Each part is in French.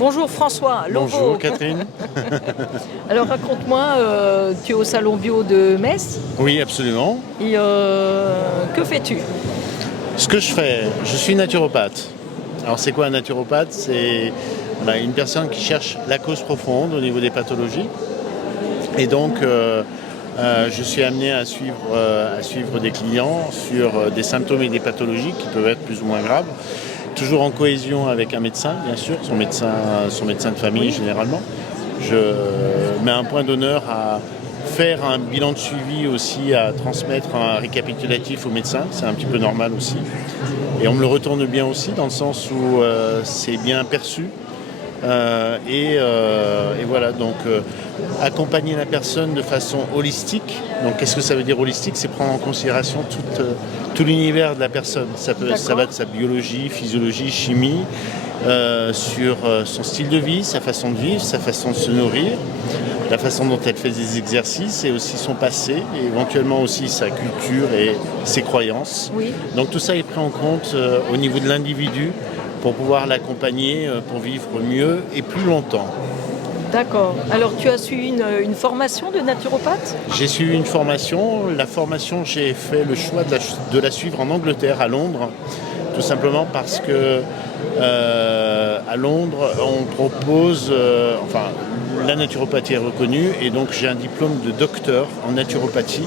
Bonjour François, Lovo. Bonjour Catherine. Alors raconte-moi, tu es au salon bio de Metz Oui, absolument. et que fais-tu? Ce que je fais, je suis naturopathe. Alors c'est quoi un naturopathe? C'est une personne qui cherche la cause profonde au niveau des pathologies. Et donc je suis amené à suivre des clients sur des symptômes et des pathologies qui peuvent être plus ou moins graves. Toujours en cohésion avec un médecin, bien sûr, son médecin de famille généralement. Je mets un point d'honneur à faire un bilan de suivi aussi, à transmettre un récapitulatif au médecin, c'est un petit peu normal aussi. Et on me le retourne bien aussi dans le sens où c'est bien perçu. Et voilà, donc accompagner la personne de façon holistique. Donc qu'est-ce que ça veut dire holistique? C'est prendre en considération tout l'univers de la personne. Ça va de sa biologie, physiologie, chimie, sur son style de vie, sa façon de vivre, sa façon de se nourrir, la façon dont elle fait des exercices et aussi son passé, et éventuellement aussi sa culture et ses croyances. Oui. Donc tout ça est pris en compte au niveau de l'individu pour pouvoir l'accompagner pour vivre mieux et plus longtemps. D'accord. Alors tu as suivi une formation de naturopathe? J'ai suivi une formation. La formation, j'ai fait le choix de la suivre en Angleterre, à Londres, tout simplement parce que à Londres, on propose, la naturopathie est reconnue et donc j'ai un diplôme de docteur en naturopathie,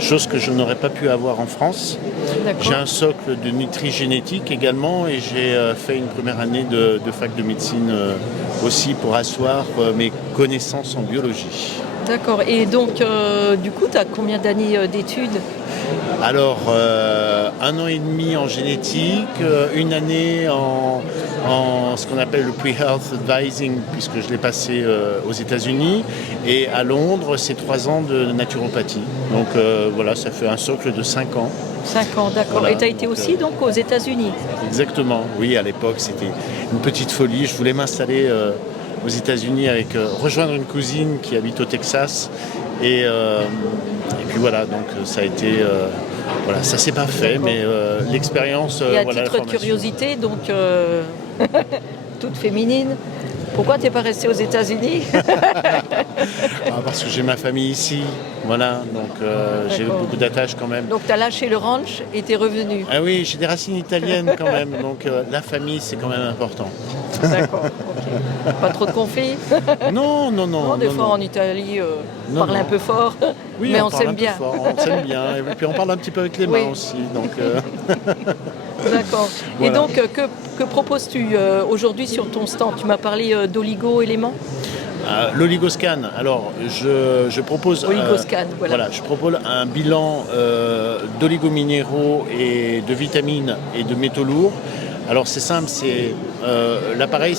chose que je n'aurais pas pu avoir en France. D'accord. J'ai un socle de nutri-génétique également et j'ai fait une première année de fac de médecine aussi pour asseoir mes connaissances en biologie. D'accord. Et donc, du coup, tu as combien d'années d'études? Alors, 1 an et demi en génétique, une année en ce qu'on appelle le pre-health advising, puisque je l'ai passé aux États-Unis, et à Londres, c'est 3 ans de naturopathie. Donc voilà, ça fait un socle de 5 ans. 5 ans, d'accord. Voilà, Et tu as été aussi donc aux États-Unis? Exactement, oui, à l'époque, c'était une petite folie. Je voulais m'installer aux États-Unis rejoindre une cousine qui habite au Texas. Et puis voilà, donc ça a été... ça s'est pas fait, mais l'expérience... Et à titre de curiosité, donc toute féminine, pourquoi tu n'es pas restée aux États-Unis? Parce que j'ai ma famille ici, voilà, donc j'ai beaucoup d'attaches quand même. Donc tu as lâché le ranch et tu es revenu? Ah oui, j'ai des racines italiennes quand même, donc la famille c'est quand même important. D'accord, ok. Pas trop de conflits? Non. Des fois en Italie, on parle un peu fort, oui, mais on s'aime bien. On s'aime bien, et puis on parle un petit peu avec les mains aussi. Donc, D'accord. Voilà. Et donc, que proposes-tu aujourd'hui sur ton stand? Tu m'as parlé d'oligo-éléments? L'oligoscan, alors je propose, Oligoscan, voilà. je propose un bilan d'oligominéraux et de vitamines et de métaux lourds. Alors c'est simple, l'appareil,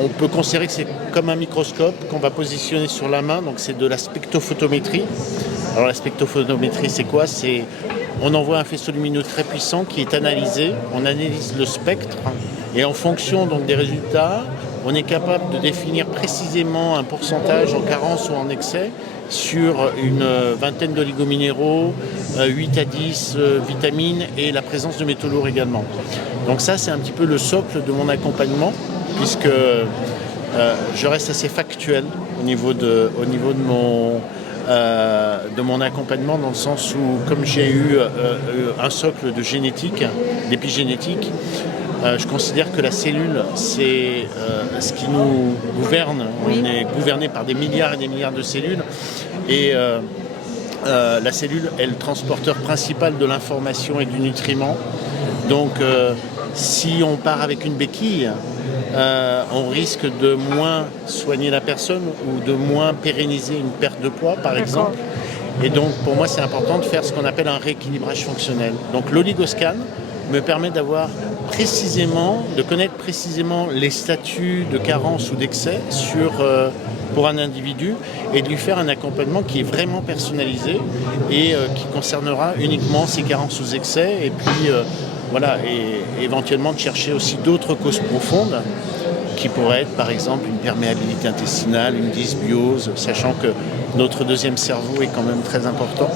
on peut considérer que c'est comme un microscope qu'on va positionner sur la main, donc c'est de la spectrophotométrie. Alors la spectrophotométrie, c'est quoi? On envoie un faisceau lumineux très puissant qui est analysé, on analyse le spectre et en fonction donc des résultats, on est capable de définir précisément un pourcentage en carence ou en excès sur une vingtaine d'oligominéraux, 8 à 10 vitamines et la présence de métaux lourds également. Donc ça, c'est un petit peu le socle de mon accompagnement, puisque je reste assez factuel au niveau de mon accompagnement, dans le sens où, comme j'ai eu un socle de génétique, d'épigénétique, je considère que la cellule, c'est ce qui nous gouverne. Oui. On est gouverné par des milliards et des milliards de cellules. Et la cellule est le transporteur principal de l'information et du nutriment. Donc, si on part avec une béquille, on risque de moins soigner la personne ou de moins pérenniser une perte de poids, par exemple. Et donc, pour moi, c'est important de faire ce qu'on appelle un rééquilibrage fonctionnel. Donc, l'oligoscan me permet de connaître précisément les statuts de carence ou d'excès pour un individu et de lui faire un accompagnement qui est vraiment personnalisé et qui concernera uniquement ses carences ou excès, et puis et éventuellement de chercher aussi d'autres causes profondes qui pourraient être par exemple une perméabilité intestinale, une dysbiose, sachant que notre deuxième cerveau est quand même très important.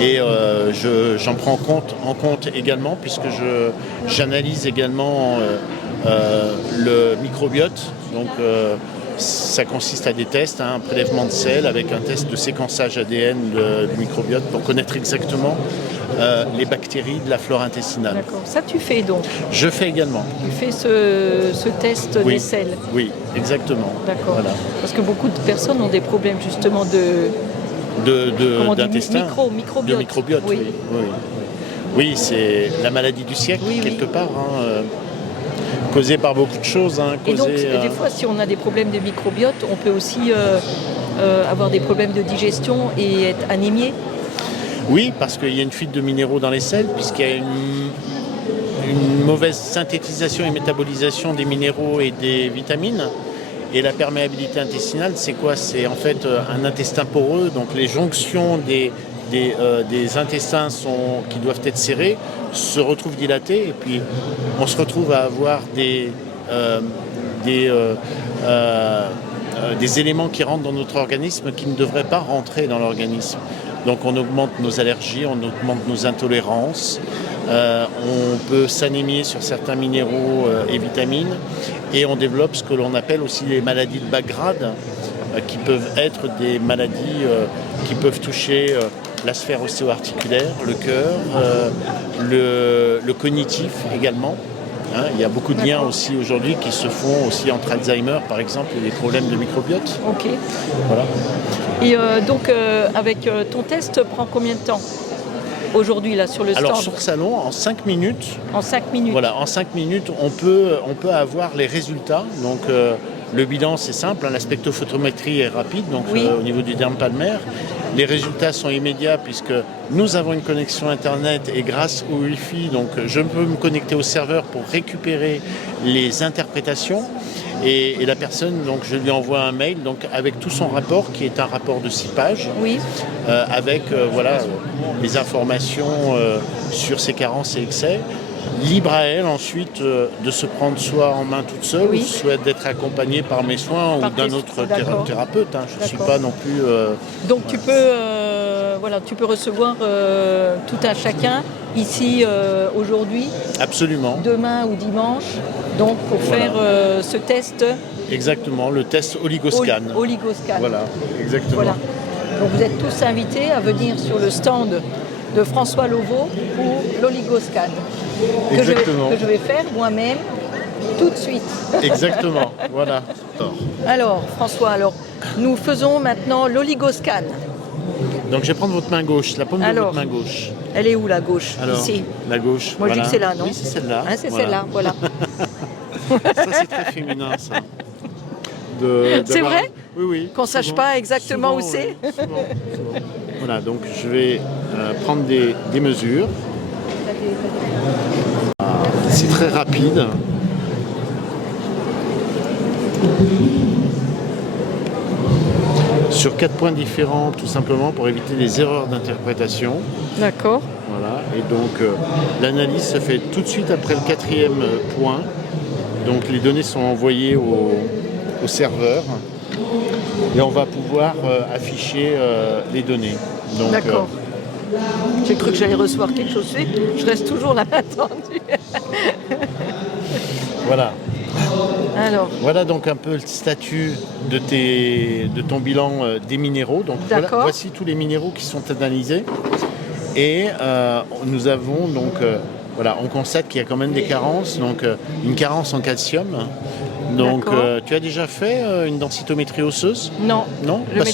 Et j'en prends en compte également, puisque j'analyse également le microbiote. Donc, ça consiste à des tests, un prélèvement de sel avec un test de séquençage ADN du microbiote pour connaître exactement les bactéries de la flore intestinale. D'accord. Ça, tu fais donc. Je fais également. Tu fais ce test Oui. des sels. Oui, exactement. D'accord. Voilà. Parce que beaucoup de personnes ont des problèmes justement D'intestin. microbiote. De microbiote, Oui. oui. Oui, oui, c'est la maladie du siècle, Oui, oui. quelque part, causée par beaucoup de choses. Et donc, des fois, si on a des problèmes de microbiote, on peut aussi avoir des problèmes de digestion et être anémié. Oui, parce qu'il y a une fuite de minéraux dans les selles, puisqu'il y a une mauvaise synthétisation et métabolisation des minéraux et des vitamines. Et la perméabilité intestinale, c'est quoi? C'est en fait un intestin poreux, donc les jonctions des intestins qui doivent être serrés se retrouvent dilatées, et puis on se retrouve à avoir des éléments qui rentrent dans notre organisme qui ne devraient pas rentrer dans l'organisme. Donc on augmente nos allergies, on augmente nos intolérances, on peut s'anémier sur certains minéraux et vitamines, et on développe ce que l'on appelle aussi les maladies de bas grade, qui peuvent être des maladies qui peuvent toucher la sphère ostéo-articulaire, le cœur, le cognitif également. Hein, il y a beaucoup de liens aussi aujourd'hui qui se font aussi entre Alzheimer, par exemple, et les problèmes de microbiote. Ok. Voilà. Et donc, avec ton test, prend combien de temps aujourd'hui là sur le stand? Alors sur salon, en 5 minutes. En 5 minutes. Voilà, en 5 minutes, on peut avoir les résultats. Donc le bilan, c'est simple, hein, la spectrophotométrie est rapide, donc Oui. Au niveau du derme palmaire. Les résultats sont immédiats puisque nous avons une connexion Internet, et grâce au Wi-Fi, donc je peux me connecter au serveur pour récupérer les interprétations. Et la personne, donc je lui envoie un mail donc, avec tout son rapport, qui est un rapport de 6 pages, Oui. avec les informations sur ses carences et excès. Libre à elle ensuite de se prendre soit en main toute seule, Oui. ou soit d'être accompagnée par mes soins Par ou d'un tes- autre d'accord. thérapeute. Hein. Je ne suis D'accord. pas non plus... Donc tu peux recevoir tout un chacun ici aujourd'hui, Absolument, demain ou dimanche, donc pour Voilà. faire ce test exactement, le test Oligoscan. Oligoscan. Voilà, exactement. Voilà. Donc vous êtes tous invités à venir sur le stand de François Lauveau pour l'Oligoscan Exactement. que je vais faire moi-même tout de suite. Exactement, voilà. Alors François, nous faisons maintenant l'Oligoscan. Donc je vais prendre votre main gauche, la paume de Alors, votre main gauche. Elle est où la gauche? Alors, Ici. la gauche. Moi je dis que c'est là, non? Oui, c'est celle-là. Hein, c'est Voilà. celle-là, voilà. Ça, c'est très féminin, ça. C'est d'avoir- vrai? Oui, oui. Qu'on sache souvent, pas exactement où souvent, c'est? oui, souvent. Voilà, donc je vais prendre des mesures. C'est très rapide. Sur 4 points différents, tout simplement, pour éviter les erreurs d'interprétation. D'accord. Voilà, et donc l'analyse se fait tout de suite après le 4e point. Donc les données sont envoyées au serveur et on va pouvoir afficher les données. Donc, D'accord. J'ai cru que j'allais recevoir quelque chose. Je reste toujours là attendue. voilà. Alors, Voilà donc un peu le statut de ton bilan des minéraux. Donc D'accord. voici tous les minéraux qui sont analysés. Et nous avons donc, on constate qu'il y a quand même des carences. Donc une carence en calcium. Donc D'accord. tu as déjà fait une densitométrie osseuse? non. Non. Le,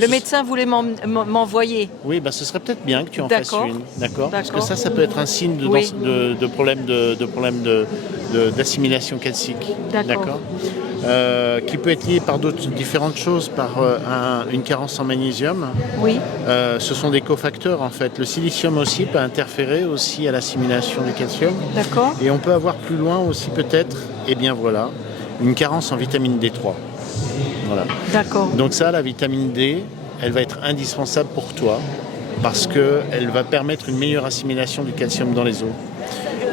le médecin voulait m'envoyer. Oui, ce serait peut-être bien que tu en fasses D'accord. une. D'accord. Parce que D'accord. ça peut être un signe de, Oui. de problème d'assimilation calcique. D'accord. Qui peut être lié par différentes choses, par une carence en magnésium. Oui. Ce sont des cofacteurs en fait. Le silicium aussi peut interférer aussi à l'assimilation du calcium. D'accord. Et on peut avoir plus loin aussi peut-être, une carence en vitamine D3. Voilà. D'accord. Donc ça, la vitamine D, elle va être indispensable pour toi parce qu'elle va permettre une meilleure assimilation du calcium dans les os.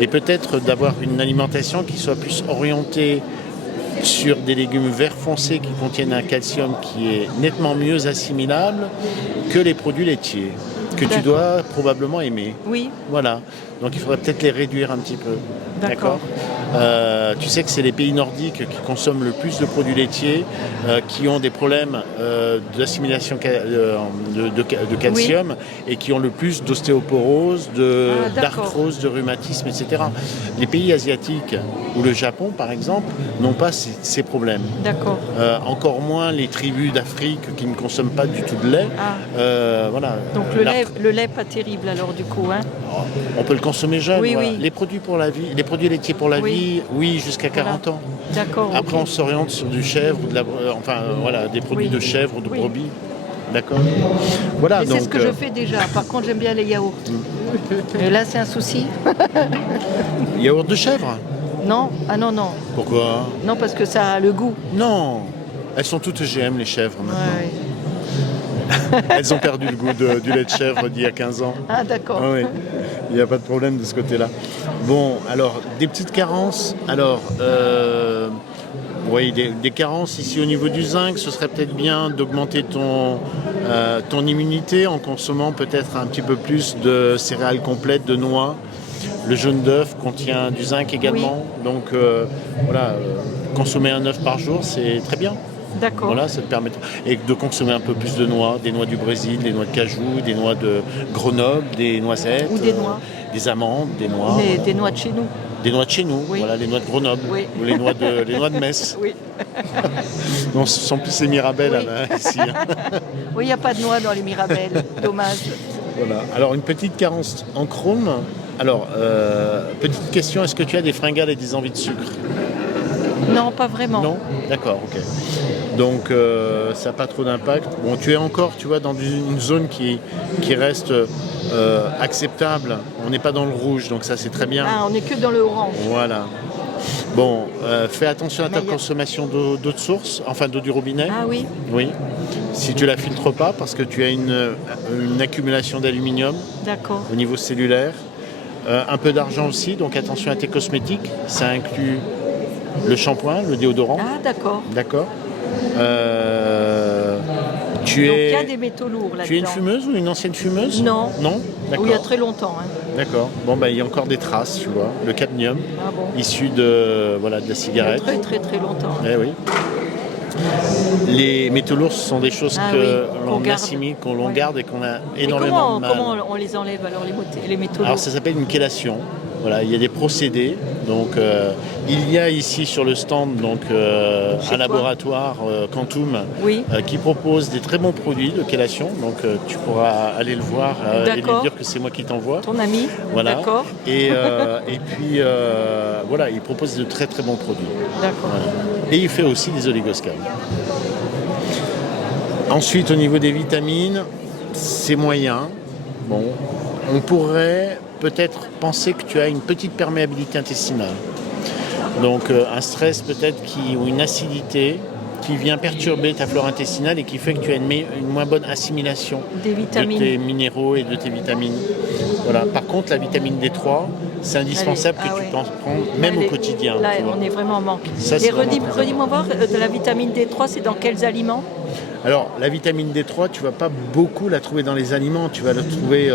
Et peut-être d'avoir une alimentation qui soit plus orientée sur des légumes verts foncés qui contiennent un calcium qui est nettement mieux assimilable que les produits laitiers, que tu dois probablement aimer. Oui. Voilà. Donc il faudrait peut-être les réduire un petit peu. D'accord. Tu sais que c'est les pays nordiques qui consomment le plus de produits laitiers, qui ont des problèmes d'assimilation de calcium et qui ont le plus d'ostéoporose, d'arthrose, de rhumatisme, etc. Les pays asiatiques ou le Japon, par exemple, n'ont pas ces problèmes. D'accord. Encore moins les tribus d'Afrique qui ne consomment pas du tout de lait. Voilà. Donc le lait pas terrible alors du coup. Hein. On peut le consommer jeune. Oui, voilà. oui. Les produits pour la vie, les produits laitiers pour la vie, oui, jusqu'à 40 ans. D'accord. Après, on s'oriente sur du chèvre ou des produits de chèvre ou de brebis. D'accord. Voilà. C'est ce que je fais déjà. Par contre, j'aime bien les yaourts. Et là, c'est un souci. Yaourt de chèvre? Non. Ah non, non. Pourquoi? Non, parce que ça a le goût. Non. Elles sont toutes OGM, les chèvres, maintenant. Ouais. Elles ont perdu le goût du lait de chèvre d'il y a 15 ans. Ah, d'accord. Ah, oui. Il n'y a pas de problème de ce côté-là. Bon, alors, des petites carences. Alors, oui, des carences ici au niveau du zinc. Ce serait peut-être bien d'augmenter ton immunité en consommant peut-être un petit peu plus de céréales complètes, de noix. Le jaune d'œuf contient du zinc également. Oui. Donc, consommer un œuf par jour, c'est très bien. D'accord. Voilà, ça te permet et de consommer un peu plus de noix, des noix du Brésil, des noix de cajou, des noix de Grenoble, des noisettes, ou des noix, des amandes, des noix, des noix de chez nous. Des noix de chez nous, oui. Voilà, les noix de Grenoble, oui. Ou les noix de Metz. Oui. Non, ce sont plus les mirabelles là, ici. Oui, il n'y a pas de noix dans les mirabelles, dommage. Voilà. Alors une petite carence en chrome. Alors, petite question, est-ce que tu as des fringales et des envies de sucre? Non, pas vraiment. Non? D'accord, ok. Donc ça n'a pas trop d'impact. Bon, tu es encore, tu vois, dans une zone qui reste acceptable. On n'est pas dans le rouge, donc ça c'est très bien. Ah, on n'est que dans le orange. Voilà. Bon, fais attention à ta consommation d'eau de source, enfin d'eau du robinet. Ah oui. Oui. Si tu la filtres pas, parce que tu as une accumulation d'aluminium. D'accord. Au niveau cellulaire. Un peu d'argent aussi, donc attention à tes cosmétiques. Ça inclut le shampoing, le déodorant. Ah, d'accord. D'accord. Donc il y a des métaux lourds là-dedans. Tu es une fumeuse ou une ancienne fumeuse? Non. Non? D'accord. Oui, il y a très longtemps. Hein. D'accord. Bon, il y a encore des traces, tu vois. Le cadmium, issu de la cigarette. Il y a très très très longtemps. Eh oui. Les métaux lourds, ce sont des choses l'on assimile, qu'on garde et qu'on a énormément de mal. Comment on les enlève alors, les métaux lourds? Alors ça s'appelle une chélation. Voilà, il y a des procédés. Donc, il y a ici sur le stand un laboratoire Quantum qui propose des très bons produits de chélation. Donc, tu pourras aller le voir et lui dire que c'est moi qui t'envoie. Ton ami. Voilà. D'accord. Et puis, il propose de très très bons produits. D'accord. Voilà. Et il fait aussi des oligoscales. Ensuite, au niveau des vitamines, c'est moyen. Bon, on pourrait peut-être penser que tu as une petite perméabilité intestinale. Donc un stress peut-être ou une acidité qui vient perturber ta flore intestinale et qui fait que tu as une moins bonne assimilation de tes minéraux et de tes vitamines. Voilà. Par contre, la vitamine D3, c'est indispensable que tu penses prendre même au quotidien. Là, on est vraiment en manque. Ça, et redis-moi voir, de la vitamine D3, c'est dans quels aliments? Alors, la vitamine D3, tu ne vas pas beaucoup la trouver dans les aliments. Tu vas la trouver,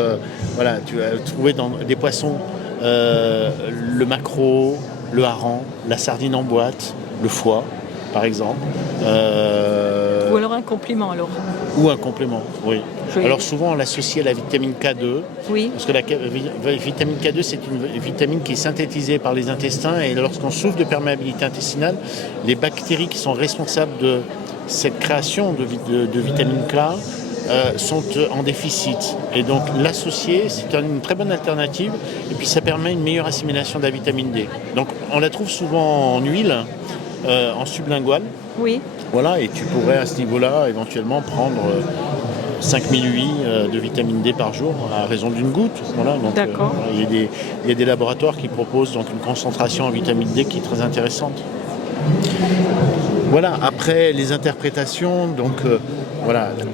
dans des poissons, le maquereau, le hareng, la sardine en boîte, le foie, par exemple. Ou alors un complément, alors. Ou un complément, oui. Alors souvent, on l'associe à la vitamine K2. Oui. Parce que la vitamine K2, c'est une vitamine qui est synthétisée par les intestins. Et lorsqu'on souffre de perméabilité intestinale, les bactéries qui sont responsables de cette création de vitamine K sont en déficit. Et donc l'associer, c'est une très bonne alternative. Et puis ça permet une meilleure assimilation de la vitamine D. Donc on la trouve souvent en huile, en sublingual. Oui. Voilà, et tu pourrais à ce niveau-là éventuellement prendre 5000 UI de vitamine D par jour à raison d'une goutte. Voilà, donc, d'accord. Il y a des laboratoires qui proposent donc une concentration en vitamine D qui est très intéressante. Voilà, après les interprétations, donc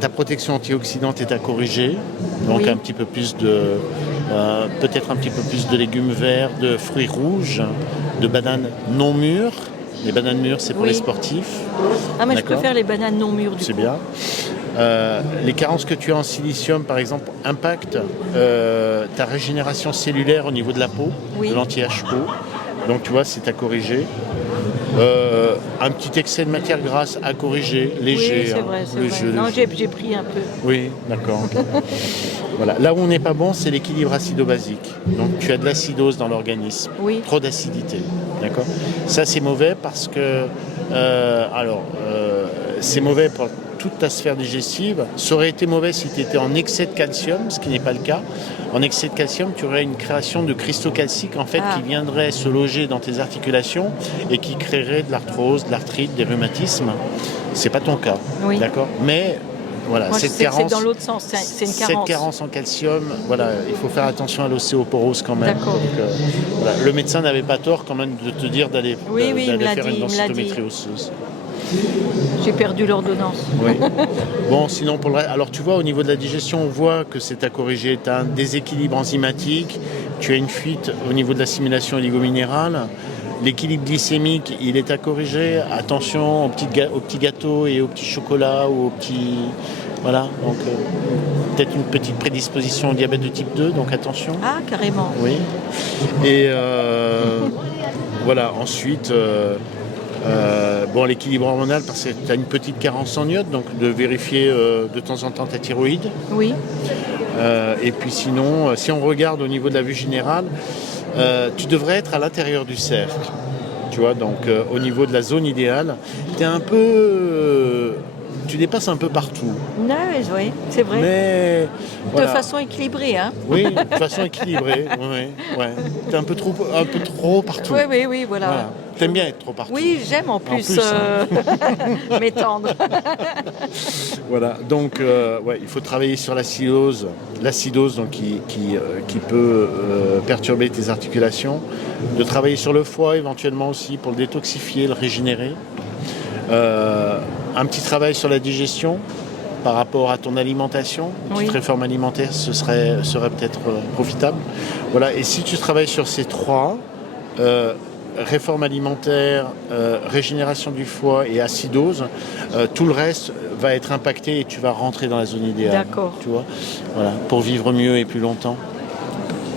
ta protection antioxydante est à corriger, donc un petit peu plus peut-être un petit peu plus de légumes verts, de fruits rouges, de bananes non mûres. Les bananes mûres, c'est pour les sportifs. Ah, mais je préfère les bananes non mûres. C'est bien. Les carences que tu as en silicium, par exemple, impactent ta régénération cellulaire au niveau de la peau, de l'anti-H peau. Donc tu vois, c'est à corriger. Un petit excès de matière grasse à corriger, léger. Oui, c'est vrai, c'est vrai. léger, Non, léger. j'ai pris un peu. Oui, d'accord. Voilà. Là où on n'est pas bon, c'est l'équilibre acido-basique. Donc tu as de l'acidose dans l'organisme, Oui. trop d'acidité. D'accord. Ça c'est mauvais parce que c'est mauvais pour toute ta sphère digestive. Ça aurait été mauvais si tu étais en excès de calcium, ce qui n'est pas le cas. En excès de calcium, tu aurais une création de cristaux calciques en fait qui viendraient se loger dans tes articulations et qui créeraient de l'arthrose, de l'arthrite, des rhumatismes. C'est pas ton cas, Oui. d'accord. Mais voilà, Moi, je cette sais que c'est carence, dans l'autre sens, c'est une carence. cette carence en calcium, voilà, il faut faire attention à l'ostéoporose quand même. D'accord. Donc, voilà. Le médecin n'avait pas tort quand même de te dire d'aller Oui, oui, il me l'a faire dit, une il me l'a dit. densitométrie osseuse. J'ai perdu l'ordonnance. Oui. Bon, sinon, pour le reste, alors tu vois, au niveau de la digestion, on voit que c'est à corriger. Tu as un déséquilibre enzymatique, tu as une fuite au niveau de l'assimilation oligominérale. L'équilibre glycémique, il est à corriger. Attention aux petits gâteaux et aux petits chocolats ou aux petits... Voilà, donc peut-être une petite prédisposition au diabète de type 2, donc attention. Ah, carrément. Oui. Et voilà, ensuite... l'équilibre hormonal, parce que tu as une petite carence en iode, donc de vérifier de temps en temps ta thyroïde. Oui. Et puis sinon, si on regarde au niveau de la vue générale, tu devrais être à l'intérieur du cercle. Tu vois, donc au niveau de la zone idéale, tu es un peu... tu dépasses un peu partout. Non, oui, c'est vrai. Mais... voilà. De façon équilibrée, hein. Oui, de façon équilibrée. Oui, ouais. Tu es un peu trop partout. Oui, voilà. Voilà. T'aimes bien être trop partout. Oui, j'aime en plus, m'étendre. Voilà, donc il faut travailler sur l'acidose donc, qui peut perturber tes articulations, de travailler sur le foie éventuellement aussi pour le détoxifier, le régénérer. Un petit travail sur la digestion par rapport à ton alimentation, une petite réforme alimentaire, ce serait peut-être profitable. Voilà, et si tu travailles sur ces trois, réforme alimentaire, régénération du foie et acidose, tout le reste va être impacté et tu vas rentrer dans la zone idéale. D'accord. Tu vois, voilà, pour vivre mieux et plus longtemps.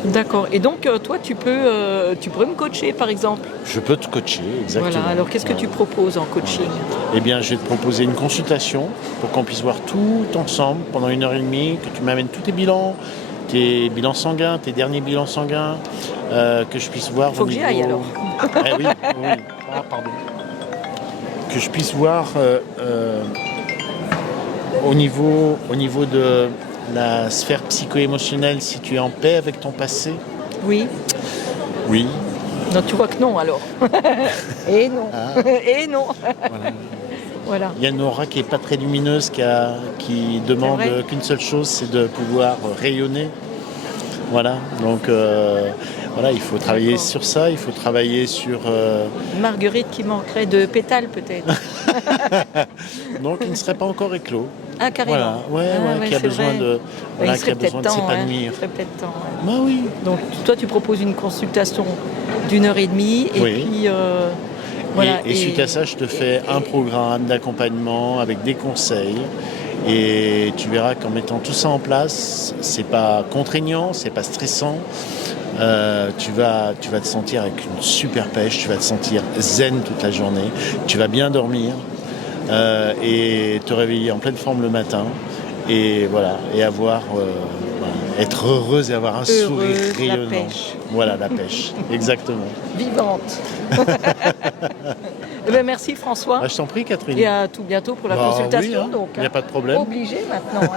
D'accord. Et donc, toi, tu pourrais me coacher, par exemple? Je peux te coacher, exactement. Voilà. Alors, qu'est-ce que tu proposes en coaching? Eh bien, je vais te proposer une consultation pour qu'on puisse voir tout ensemble pendant 1h30, que tu m'amènes tous tes bilans sanguins, tes derniers bilans sanguins, que je puisse voir. Faut que j'y aille alors. Oui. Ah, pardon. Que je puisse voir au niveau de la sphère psycho-émotionnelle, si tu es en paix avec ton passé. Oui. Oui. Non, tu vois que non alors. Et non. Ah. Et non. Voilà. Il y a une aura qui n'est pas très lumineuse, qui demande qu'une seule chose, c'est de pouvoir rayonner. Voilà, donc il faut travailler sur ça, il faut travailler sur... Marguerite qui manquerait de pétales peut-être. Donc il ne serait pas encore éclos. Ah, carrément. Voilà, qui a besoin de s'épanouir. Il serait peut-être temps. Bah oui. Donc toi tu proposes une consultation d'1h30 et puis... voilà, et suite à ça, je te fais un programme d'accompagnement avec des conseils. Et tu verras qu'en mettant tout ça en place, c'est pas contraignant, c'est pas stressant. Tu vas te sentir avec une super pêche, tu vas te sentir zen toute la journée, tu vas bien dormir et te réveiller en pleine forme le matin. Et voilà, et être heureuse et avoir un sourire rayonnant. La pêche. Voilà, la pêche, exactement. Vivante. Merci François. Je t'en prie Catherine. Et à tout bientôt pour la consultation. Oui, il n'y a pas de problème. Obligé maintenant.